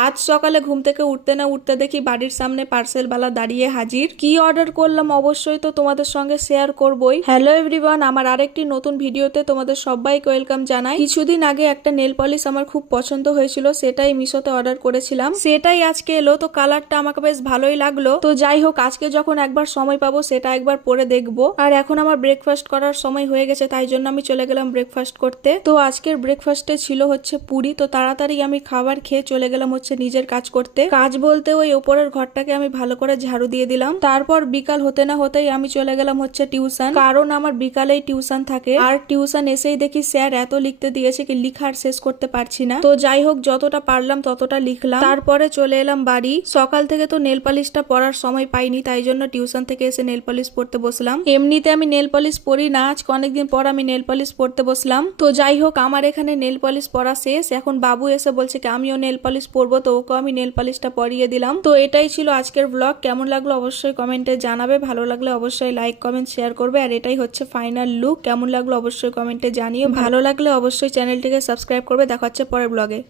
আজ সকালে ঘুম থেকে উঠতে না উঠতে দেখি বাড়ির সামনে পার্সেলওয়ালা দাঁড়িয়ে হাজির। কি অর্ডার করলাম অবশ্যই তো তোমাদের সঙ্গে শেয়ার করবই। হ্যালো এভরিওয়ান, আমার আরেকটি নতুন ভিডিওতে তোমাদের সবাইকে ওয়েলকাম জানাই। কিছুদিন আগে একটা নেল পলিশ আমার খুব পছন্দ হয়েছিল, সেটাই মিশোতে অর্ডার করেছিলাম, সেটাই আজকে এলো। তো কালারটা আমাকে বেশ ভালোই লাগলো। তো যাই হোক, আজকে যখন একবার সময় পাবো সেটা একবার পরে দেখবো। আর এখন আমার ব্রেকফাস্ট করার সময় হয়ে গেছে, তাই জন্য আমি চলে গেলাম ব্রেকফাস্ট করতে। তো আজকের ব্রেকফাস্টে ছিল হচ্ছে পুরি। তো তাড়াতাড়ি আমি খাবার খেয়ে চলে গেলাম নিজের কাজ করতে। কাজ বলতে ওই ওপরের ঘরটাকে আমি ভালো করে ঝাড়ু দিয়ে দিলাম। তারপর বিকাল হতে না হতেই আমি চলে গেলাম টিউশন, কারণ আমার বিকালেই টিউশন থাকে। আর টিউশন এসেই দেখি স্যার এত লিখতে দিয়েছে কি লিখার শেষ করতে পারছি না। তো যাই হোক, যতটা পারলাম ততটা লিখলাম। তারপরে চলে এলাম বাড়ি। সকাল থেকে তো নেল পলিশটা পরার সময় পাইনি, তাই জন্য টিউশন থেকে এসে নেল পলিশ পরতে বসলাম। এমনিতে আমি নেল পলিশ পরি না, আজকে অনেকদিন পর আমি নেল পলিশ পরতে বসলাম। তো যাই হোক, আমার এখানে নেল পলিশ পরা শেষ। এখন বাবু এসে বলছে কি আমিও নেল পলিশ পরবো, তো ওকে আমি নেল পলিশটা পরিয়ে দিলাম। তো এটাই ছিল আজকের ব্লগ। কেমন লাগলো অবশ্যই কমেন্টে জানাবে, ভালো লাগলে অবশ্যই লাইক কমেন্ট শেয়ার করবে। আর এটাই হচ্ছে ফাইনাল লুক। কেমন লাগলো অবশ্যই কমেন্টে জানিও, ভালো লাগলে অবশ্যই চ্যানেলটিকে সাবস্ক্রাইব করবে। দেখা হচ্ছে পরের ব্লগে।